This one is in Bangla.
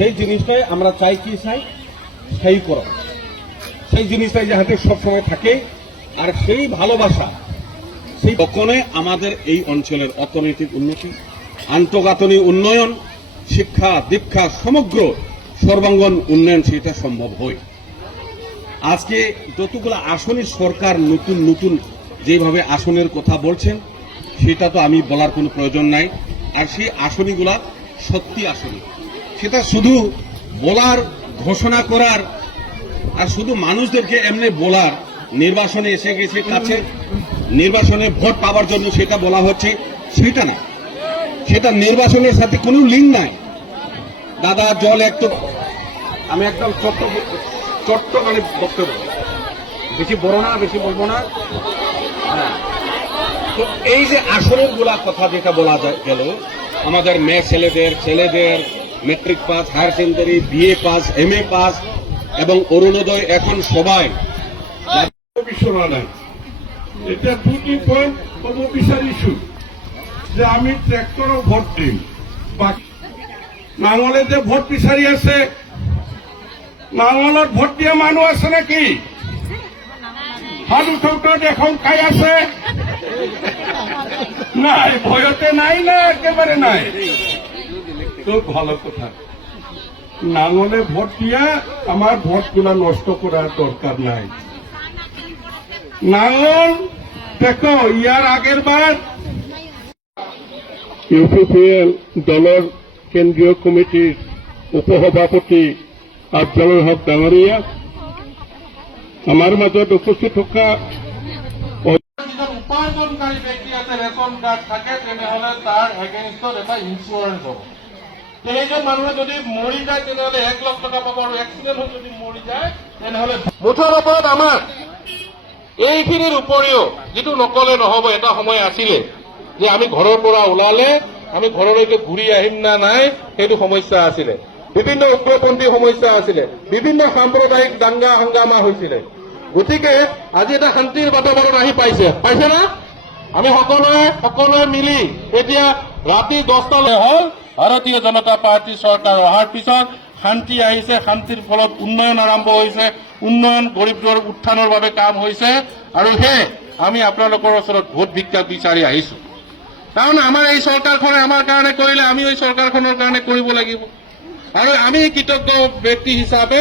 সেই জিনিসটাই আমরা চাই স্থায়ী করা, সেই জিনিসটাই যাতে সবসময় থাকে। আর সেই ভালোবাসা, সেই তখনে আমাদের এই অঞ্চলের অর্থনৈতিক উন্নতি, আন্তঃগাঁথনি উন্নয়ন, শিক্ষা দীক্ষা সমগ্র সর্বাঙ্গন উন্নয়ন সেটা সম্ভব হয়। আজকে যতগুলো আসনের সরকার নতুন নতুন যেভাবে আসনের কথা বলছেন সেটা তো আমি বলার কোনো প্রয়োজন নাই। আর সেই আসনগুলা সত্যি আসনি, সেটা শুধু বলার, ঘোষণা করার আর শুধু মানুষদেরকে এমনি বলার, নির্বাচনে এসে গেছে কাছে, নির্বাচনে ভোট পাওয়ার জন্য সেটা বলা হচ্ছে, সেটা না। সেটা নির্বাচনের সাথে কোনো লিঙ্ক নাই। দাদা জল একটু, আমি একদম ছোট্ট মানে বক্তব্য, বেশি বড় না, বেশি বলবো না। হ্যাঁ, তো এই যে আসনের গুলা কথা যেটা বলা গেল, আমাদের মেয়ে ছেলেদের matric pass, higher secondary, BA pass, MA pass এবং অরুণোদয় এখন সবাই বিষয় নাই। এটা দুটি পয়েন্ট কমবিচার ইস্যু যে আমি ট্রেক্টরও ভোট দিম, নাঙলে যে ভোট বিচাৰি আছে, নাঙলত ভোট দিয়া মানুহ আছে নাকি? হাত উঠোতে এখন খাই আছে নাই, ভয়তে নাই না একেবারে নাই। তো ভালো কথা, নাঙলে ভোট দিয়া আমার ভোটগুলা নষ্ট করার দরকার নাই। নাঙল দেখো, ইয়ার আগের বার ইউপিপিএল দলের কেন্দ্রীয় কমিটির উপসভাপতি আফজালুল হক ডাঙৰীয়া আমাৰ মাজত উপস্থিত থকা উপাৰ্জনকাৰী ব্যক্তি আছে, ৰেচন কাৰ্ড থাকে, তেনেহলে তাৰ এগেইনষ্টত এটা ইঞ্চুৰেঞ্চ হ'ব। সেইজন মানুহে যদি মৰি যায় তেনেহলে 1 লাখ টকা পাব, আৰু এক্সিডেণ্ট হৈ যদি মৰি যায় তেনেহলে মুঠৰ ওপৰত আমাৰ এইখিনিৰ উপৰিও যিটো নকলে নহব, এটা সময় আছিলে যে আমি ঘৰৰ পৰা ওলালে আমি ঘৰলৈকে ঘূৰি আহিম না নাই সেইটো সমস্যা আছিলে, বিভিন্ন উগ্ৰপন্থী সমস্যা আছিলে, বিভিন্ন সাম্প্ৰদায়িক দাঙ্গা হাংগামা হৈছিলে। গতিকে আজি এটা শান্তিৰ বাতাবৰণ আহি পাইছে না? আমি সকলোৱে মিলি এতিয়া ৰাতি 10টালৈ হ'ল ভাৰতীয় জনতা পাৰ্টী চৰকাৰ অহাৰ পিছত শান্তি আহিছে, শান্তিৰ ফলত উন্নয়ন আৰম্ভ হৈছে, উন্নয়ন গৰীবৰ উত্থানৰ বাবে কাম হৈছে। আৰু আমি আপোনালোকৰ ওচৰত ভোট ভিক্ষা বিচাৰি আহিছো, কাৰণ আমাৰ এই চৰকাৰখনে আমাৰ কাৰণে কৰিলে, আমি এই চৰকাৰখনৰ কাৰণে কৰিব লাগিব। আৰু আমি কৃতজ্ঞ ব্যক্তি হিচাপে